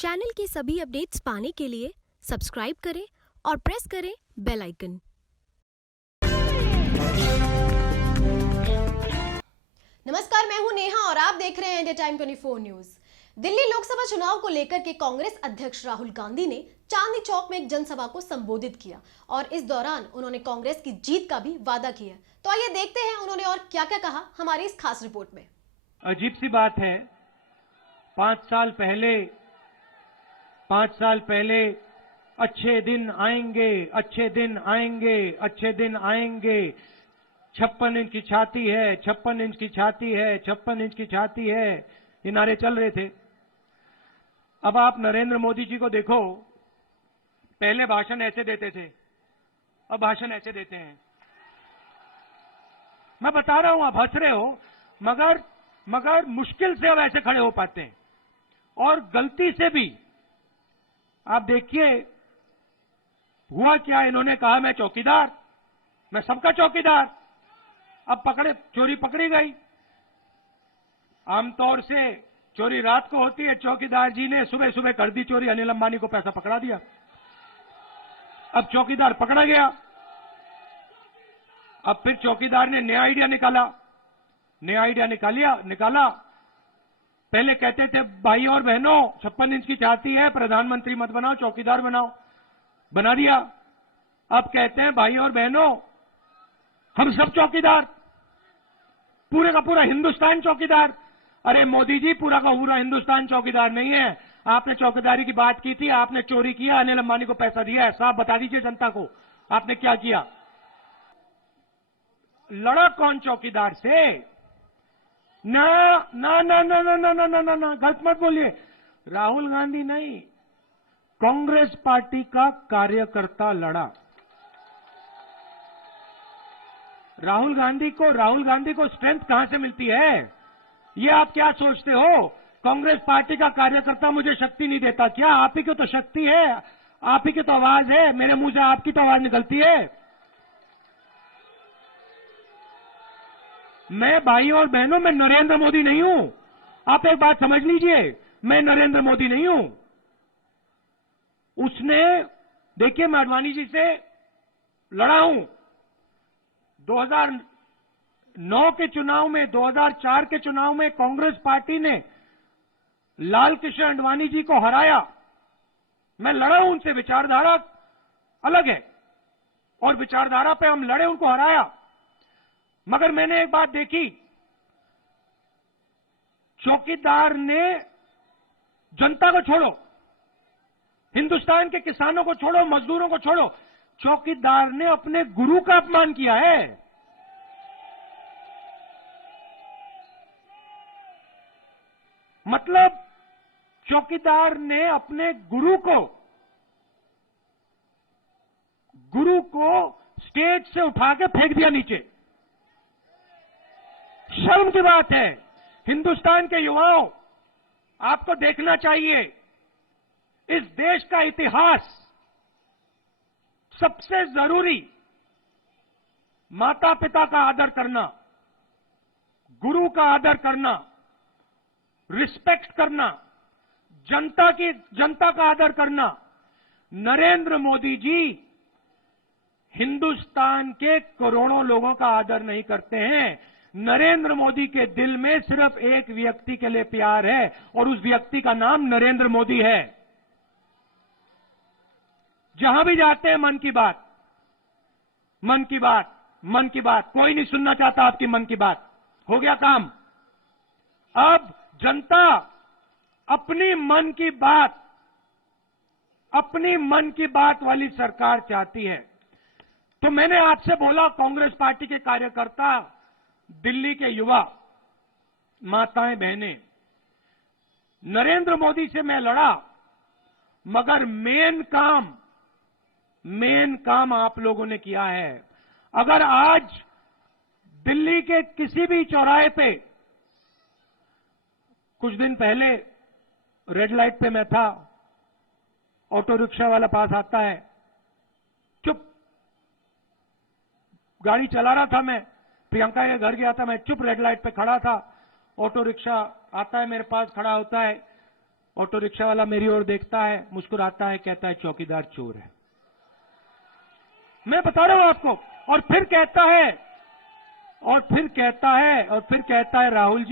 Channel की सभी updates पाने के लिए सब्सक्राइब करें और प्रेस करें बेल आइकन। नमस्कार, मैं हूं नेहा और आप देख रहे हैं India time 24 news. Delhi Lok Sabha चुनाव को लेकर के कांग्रेस अध्यक्ष राहुल गांधी ने चांदनी चौक में एक जनसभा को संबोधित किया और इस दौरान उन्होंने कांग्रेस की जीत का भी वादा किया। तो आइए देखते हैं उन्होंने और क्या क्या कहा हमारी इस खास रिपोर्ट में। अजीब सी बात है, 5 साल पहले अच्छे दिन आएंगे, अच्छे दिन आएंगे, अच्छे दिन आएंगे, 56 इंच की छाती है, 56 इंच की छाती है, 56 इंच की छाती है, ये नारे चल रहे थे। अब आप नरेंद्र मोदी जी को देखो, पहले भाषण ऐसे देते थे, अब भाषण ऐसे देते हैं। मैं बता रहा हूं, आप हंस रहे हो, मगर मुश्किल से अब ऐसे खड़े हो पाते हैं। और गलती से भी आप देखिए हुआ क्या, इन्होंने कहा मैं चौकीदार, मैं सबका चौकीदार। अब चोरी पकड़ी गई। आमतौर से चोरी रात को होती है, चौकीदार जी ने सुबह सुबह कर दी चोरी, अनिल अंबानी को पैसा पकड़ा दिया। अब चौकीदार पकड़ा गया। अब फिर चौकीदार ने नया आइडिया निकाला। पहले कहते थे भाई और बहनों 56 इंच की छाती है, प्रधानमंत्री मत बनाओ, चौकीदार बनाओ, बना दिया। अब कहते हैं भाई और बहनों हम सब चौकीदार, पूरे का पूरा हिंदुस्तान चौकीदार। अरे मोदी जी, पूरा का पूरा हिंदुस्तान चौकीदार नहीं है। आपने चौकीदारी की बात की थी, आपने चोरी किया, अनिल अंबानी को पैसा दिया है। साफ बता दीजिए जनता को आपने क्या किया। लड़ा कौन चौकीदार से? ना ना ना ना ना ना ना ना ना ना, गलत मत बोलिए। राहुल गांधी नहीं, कांग्रेस पार्टी का कार्यकर्ता लड़ा। राहुल गांधी को स्ट्रेंथ कहां से मिलती है? ये आप क्या सोचते हो? कांग्रेस पार्टी का कार्यकर्ता मुझे शक्ति नहीं देता क्या? आप ही की तो शक्ति है, आप ही की तो आवाज है, मेरे मुंह से आपकी तो आवाज निकलती है। मैं भाई और बहनों, मैं नरेंद्र मोदी नहीं हूं। आप एक बात समझ लीजिए, मैं नरेंद्र मोदी नहीं हूं। उसने, देखिए, मैं अडवाणी जी से लड़ा हूं 2009 के चुनाव में, 2004 के चुनाव में कांग्रेस पार्टी ने लाल कृष्ण आडवाणी जी को हराया। मैं लड़ा हूं उनसे, विचारधारा अलग है और विचारधारा पे हम लड़े, उनको हराया। मगर मैंने एक बात देखी, चौकीदार ने जनता को छोड़ो, हिंदुस्तान के किसानों को छोड़ो, मजदूरों को छोड़ो, चौकीदार ने अपने गुरु का अपमान किया है। मतलब चौकीदार ने अपने गुरु को स्टेज से उठा के फेंक दिया नीचे। शर्म की बात है। हिंदुस्तान के युवाओं, आपको देखना चाहिए, इस देश का इतिहास सबसे जरूरी माता पिता का आदर करना, गुरु का आदर करना, रिस्पेक्ट करना, जनता का आदर करना। नरेंद्र मोदी जी हिंदुस्तान के करोड़ों लोगों का आदर नहीं करते हैं। नरेंद्र मोदी के दिल में सिर्फ एक व्यक्ति के लिए प्यार है और उस व्यक्ति का नाम नरेंद्र मोदी है। जहां भी जाते हैं मन की बात, कोई नहीं सुनना चाहता आपकी मन की बात। हो गया काम। अब जनता अपनी मन की बात वाली सरकार चाहती है। तो मैंने आपसे बोला, कांग्रेस पार्टी के कार्यकर्ता, दिल्ली के युवा, माताएं बहनें, नरेंद्र मोदी से मैं लड़ा, मगर मेन काम आप लोगों ने किया है। अगर आज दिल्ली के किसी भी चौराहे पे, कुछ दिन पहले रेड लाइट पे मैं था, ऑटो रिक्शा वाला पास आता है, चुप, गाड़ी चला रहा था मैं, प्रियंका के घर गया था, मैं चुप रेड लाइट पे खड़ा था। ऑटो रिक्शा आता है, मेरे पास खड़ा होता है, ऑटो रिक्शा वाला मेरी ओर देखता है, मुस्कुराता है, कहता है चौकीदार चोर है। मैं बता रहा हूं आपको। और फिर कहता है राहुल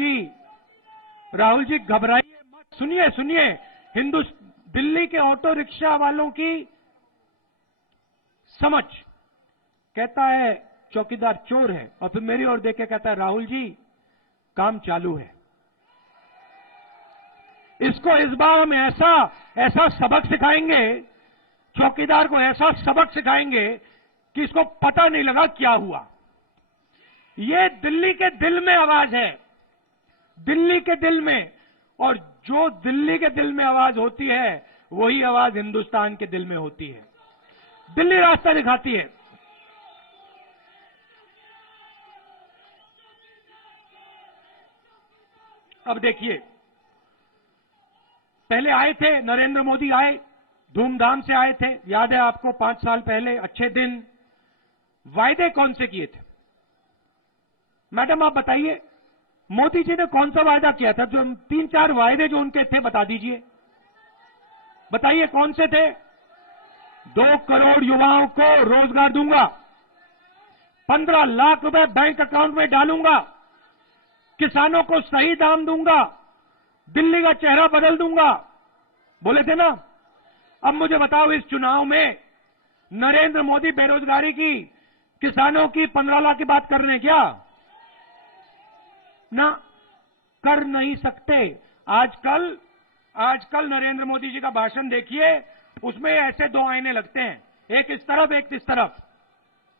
जी घबराइए मत। सुनिए दिल्ली के ऑटो रिक्शा वालों की समझ। कहता है चौकीदार चोर है, और फिर मेरी ओर देख के कहता है राहुल जी काम चालू है। इसको इस बार हम ऐसा सबक सिखाएंगे, चौकीदार को ऐसा सबक सिखाएंगे कि इसको पता नहीं लगा क्या हुआ। ये दिल्ली के दिल में आवाज है, दिल्ली के दिल में। और जो दिल्ली के दिल में आवाज होती है वही आवाज हिंदुस्तान के दिल में होती है। दिल्ली रास्ता दिखाती है। अब देखिए, पहले आए थे नरेंद्र मोदी, आए धूमधाम से आए थे, याद है आपको 5 साल पहले, अच्छे दिन। वायदे कौन से किए थे मैडम, आप बताइए, मोदी जी ने कौन सा वायदा किया था? जो 3-4 वायदे जो उनके थे बता दीजिए, बताइए कौन से थे? 2 करोड़ युवाओं को रोजगार दूंगा, 15 लाख रुपए बैंक अकाउंट में डालूंगा, किसानों को सही दाम दूंगा, दिल्ली का चेहरा बदल दूंगा, बोले थे ना। अब मुझे बताओ, इस चुनाव में नरेंद्र मोदी बेरोजगारी की, किसानों की 15 लाख की बात कर रहे हैं क्या? ना, कर नहीं सकते। आजकल नरेंद्र मोदी जी का भाषण देखिए, उसमें ऐसे 2 आईने लगते हैं, एक इस तरफ एक इस तरफ,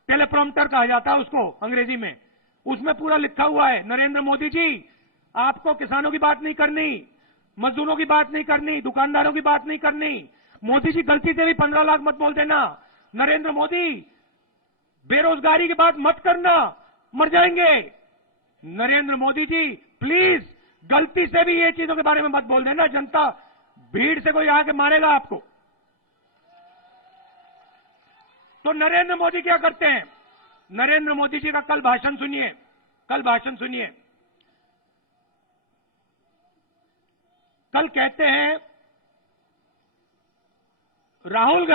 टेलीप्रॉम्प्टर कहा जाता है उसको अंग्रेजी में। उसमें पूरा लिखा हुआ है, नरेंद्र मोदी जी आपको किसानों की बात नहीं करनी, मजदूरों की बात नहीं करनी, दुकानदारों की बात नहीं करनी। मोदी जी गलती से भी 15 लाख मत बोल देना। नरेंद्र मोदी बेरोजगारी की बात मत करना, मर जाएंगे। नरेंद्र मोदी जी प्लीज गलती से भी ये चीजों के बारे में मत बोल देना, जनता भीड़ से कोई आके मारेगा आपको। तो नरेंद्र मोदी क्या करते हैं? नरेंद्र मोदी जी का कल भाषण सुनिए, कल कहते हैं, राहुल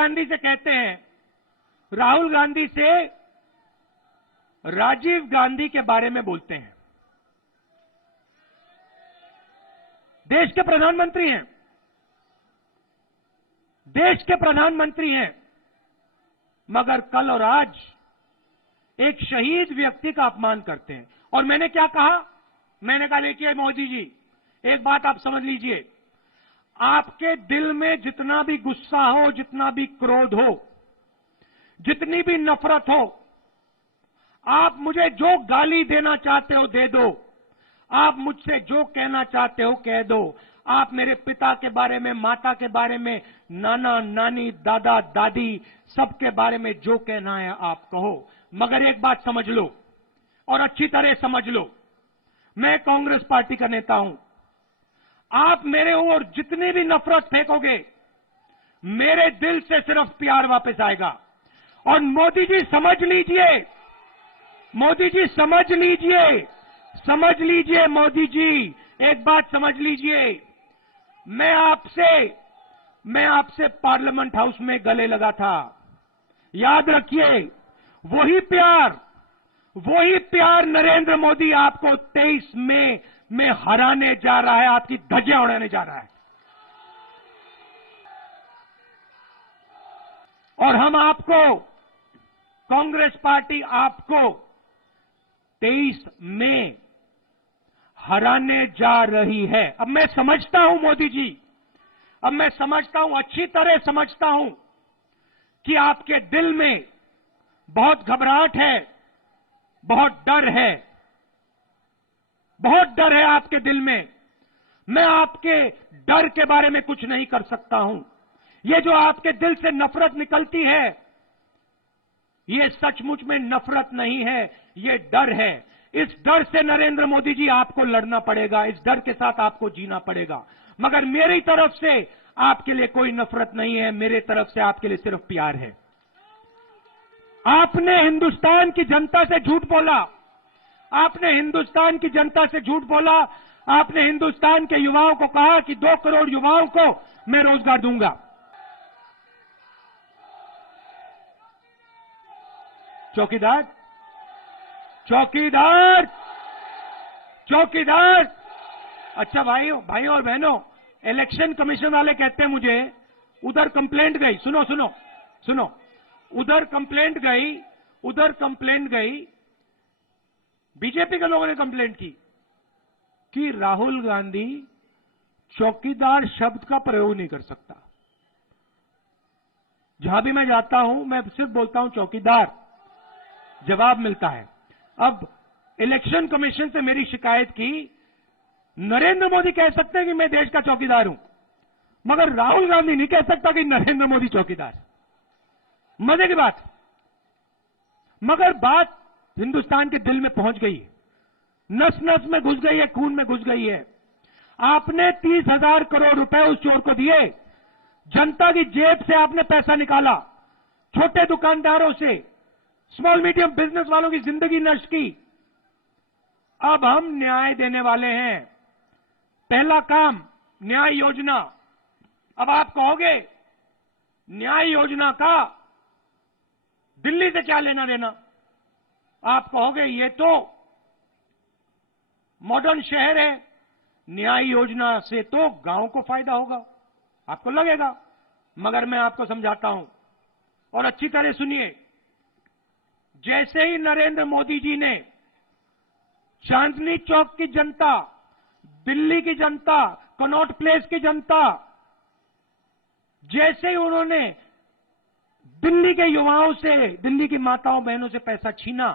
गांधी से राजीव गांधी के बारे में बोलते हैं। देश के प्रधानमंत्री हैं, मगर कल और आज एक शहीद व्यक्ति का अपमान करते हैं। और मैंने क्या कहा? मैंने कहा देखिए मोदी जी, एक बात आप समझ लीजिए, आपके दिल में जितना भी गुस्सा हो, जितना भी क्रोध हो, जितनी भी नफरत हो, आप मुझे जो गाली देना चाहते हो दे दो, आप मुझसे जो कहना चाहते हो कह दो, आप मेरे पिता के बारे में, माता के बारे में, नाना नानी, दादा दादी, सबके बारे में जो कहना है आप कहो। मगर एक बात समझ लो, और अच्छी तरह समझ लो, मैं कांग्रेस पार्टी का नेता हूं। आप मेरे ओर जितनी भी नफरत फेंकोगे, मेरे दिल से सिर्फ प्यार वापस आएगा। और मोदी जी समझ लीजिए, मोदी जी एक बात समझ लीजिए, मैं आपसे पार्लियामेंट हाउस में गले लगा था। याद रखिए, वही प्यार नरेंद्र मोदी आपको 23 मई में हराने जा रहा है, आपकी धज्जियां उड़ाने जा रहा है। और हम आपको, कांग्रेस पार्टी आपको 23 मई हराने जा रही है। अब मैं समझता हूं मोदी जी, अच्छी तरह समझता हूं कि आपके दिल में बहुत घबराहट है, बहुत डर है आपके दिल में। मैं आपके डर के बारे में कुछ नहीं कर सकता हूं। ये जो आपके दिल से नफरत निकलती है, ये सचमुच में नफरत नहीं है, ये डर है। इस डर से नरेंद्र मोदी जी आपको लड़ना पड़ेगा, इस डर के साथ आपको जीना पड़ेगा। मगर मेरी तरफ से आपके लिए कोई नफरत नहीं है, मेरे तरफ से आपके लिए सिर्फ प्यार है। आपने हिंदुस्तान की जनता से झूठ बोला, आपने हिंदुस्तान के युवाओं को कहा कि 2 करोड़ युवाओं को मैं रोजगार दूंगा। चौकीदार, चौकीदार, चौकीदार। अच्छा भाइयों और बहनों, इलेक्शन कमीशन वाले कहते हैं मुझे उधर कंप्लेंट गई, सुनो, उधर कंप्लेंट गई, बीजेपी के लोगों ने कंप्लेंट की कि राहुल गांधी चौकीदार शब्द का प्रयोग नहीं कर सकता। जहां भी मैं जाता हूं मैं सिर्फ बोलता हूं चौकीदार, जवाब मिलता है। अब इलेक्शन कमीशन से मेरी शिकायत की, नरेंद्र मोदी कह सकते हैं कि मैं देश का चौकीदार हूं, मगर राहुल गांधी नहीं कह सकता कि नरेंद्र मोदी चौकीदार। मजे की बात, मगर बात हिंदुस्तान के दिल में पहुंच गई है, नस नस में घुस गई है, खून में घुस गई है। आपने 30,000 करोड़ रुपए उस चोर को दिए, जनता की जेब से आपने पैसा निकाला, छोटे दुकानदारों से, स्मॉल मीडियम बिजनेस वालों की जिंदगी नष्ट की। अब हम न्याय देने वाले हैं। पहला काम न्याय योजना। अब आप कहोगे न्याय योजना का दिल्ली से क्या लेना देना? आप कहोगे ये तो मॉडर्न शहर है, न्याय योजना से तो गांव को फायदा होगा, आपको लगेगा, मगर मैं आपको समझाता हूं और अच्छी तरह सुनिए। जैसे ही नरेंद्र मोदी जी ने चांदनी चौक की जनता, दिल्ली की जनता, कनॉट प्लेस की जनता, जैसे ही उन्होंने दिल्ली के युवाओं से, दिल्ली की माताओं बहनों से पैसा छीना,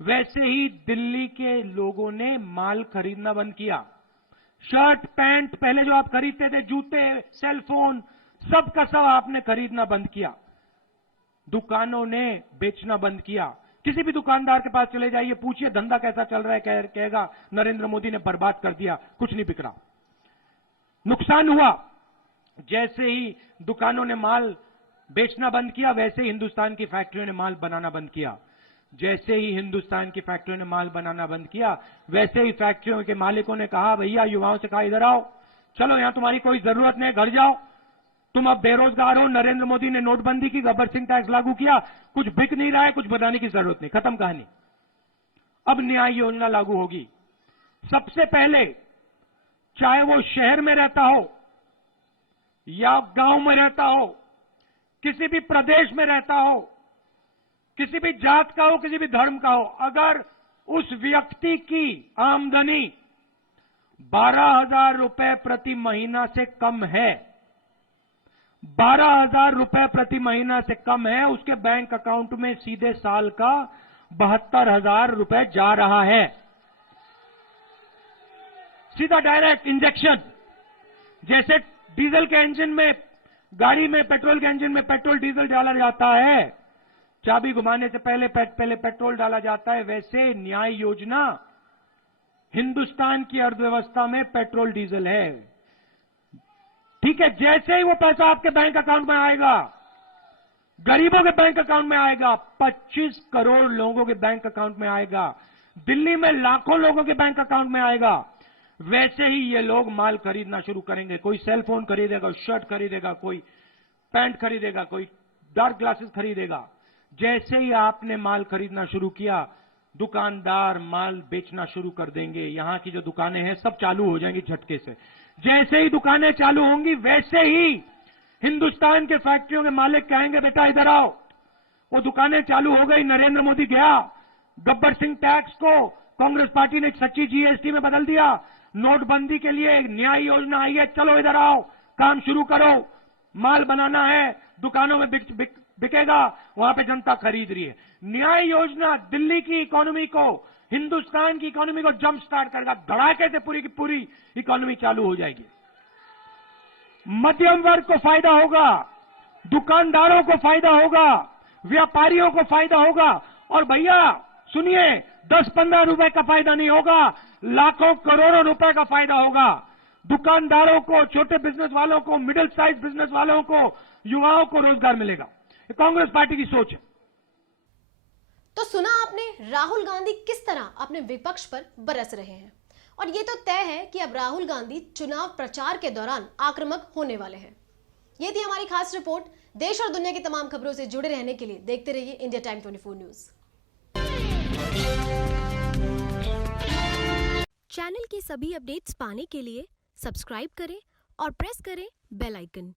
वैसे ही दिल्ली के लोगों ने माल खरीदना बंद किया। शर्ट पैंट पहले जो आप खरीदते थे, जूते, सेलफोन, सब का सब आपने खरीदना बंद किया। दुकानों ने बेचना बंद किया। किसी भी दुकानदार के पास चले जाइए, पूछिए धंधा कैसा चल रहा है, कहेगा नरेंद्र मोदी ने बर्बाद कर दिया, कुछ नहीं बिक रहा। नुकसान हुआ। जैसे ही दुकानों ने माल बेचना बंद किया, वैसे ही हिंदुस्तान की फैक्ट्रियों ने माल बनाना बंद किया। जैसे ही हिंदुस्तान की फैक्ट्रियों ने माल बनाना बंद किया, वैसे ही फैक्ट्रियों के मालिकों ने कहा, भैया युवाओं से कहा इधर आओ, चलो यहां तुम्हारी कोई जरूरत नहीं, घर जाओ, तुम अब बेरोजगार हो। नरेंद्र मोदी ने नोटबंदी की, गब्बर सिंह टैक्स लागू किया, कुछ बिक नहीं रहा है, कुछ बनाने की जरूरत नहीं, खत्म कहानी। अब न्याय योजना लागू होगी। सबसे पहले, चाहे वो शहर में रहता हो या गांव में रहता हो, किसी भी प्रदेश में रहता हो, किसी भी जात का हो, किसी भी धर्म का हो, अगर उस व्यक्ति की आमदनी 12,000 रुपए प्रति महीना से कम है, 12,000 रुपए प्रति महीना से कम है, उसके बैंक अकाउंट में सीधे साल का 72,000 रुपए जा रहा है, सीधा डायरेक्ट इंजेक्शन। जैसे डीजल के इंजन में, गाड़ी में, पेट्रोल के इंजन में पेट्रोल डीजल डाला जाता है, चाबी घुमाने से पहले पेट्रोल डाला जाता है, वैसे न्याय योजना हिंदुस्तान की अर्थव्यवस्था में पेट्रोल डीजल है। ठीक है, जैसे ही वो पैसा आपके बैंक अकाउंट में आएगा, गरीबों के बैंक अकाउंट में आएगा, 25 करोड़ लोगों के बैंक अकाउंट में आएगा, दिल्ली में लाखों लोगों के बैंक अकाउंट में आएगा, वैसे ही ये लोग माल खरीदना शुरू करेंगे। कोई सेलफोन खरीदेगा, शर्ट खरीदेगा, कोई पैंट खरीदेगा, कोई डार्क ग्लासेस खरीदेगा। जैसे ही आपने माल खरीदना शुरू किया, दुकानदार माल बेचना शुरू कर देंगे। यहां की जो दुकानें हैं सब चालू हो जाएंगी झटके से। जैसे ही दुकानें चालू होंगी, वैसे ही हिंदुस्तान के फैक्ट्रियों के मालिक कहेंगे, बेटा इधर आओ। वो दुकानें चालू हो गई, नरेंद्र मोदी गया, गब्बर सिंह टैक्स को कांग्रेस पार्टी ने सच्ची जीएसटी में बदल दिया, नोटबंदी के लिए एक न्याय योजना आई है, चलो इधर आओ, काम शुरू करो, माल बनाना है, दुकानों में बिकेगा, वहां पे जनता खरीद रही है। न्याय योजना दिल्ली की इकोनॉमी को, हिंदुस्तान की इकोनॉमी को जंप स्टार्ट करेगा, धड़ाके से पूरी की पूरी इकोनॉमी चालू हो जाएगी। मध्यम वर्ग को फायदा होगा, दुकानदारों को फायदा होगा, व्यापारियों को फायदा होगा। और भैया सुनिए, 10-15 रुपए का फायदा नहीं होगा, लाखों करोड़ों रुपए का फायदा होगा। दुकानदारों को, छोटे बिजनेस वालों को, मिडिल साइज बिजनेस वालों को, युवाओं को रोजगार मिलेगा। ये कांग्रेस पार्टी की सोच है। तो सुना आपने राहुल गांधी किस तरह अपने विपक्ष पर बरस रहे हैं। और ये तो तय है कि अब राहुल गांधी चुनाव प्रचार के दौरान आक्रामक होने वाले हैं। ये थी हमारी खास रिपोर्ट। देश और दुनिया की तमाम खबरों से जुड़े रहने के लिए देखते रहिए इंडिया टाइम 24 न्यूज। चैनल की सभी अपडेट्स पाने के लिए सब्सक्राइब करें और प्रेस करें बेल आइकन।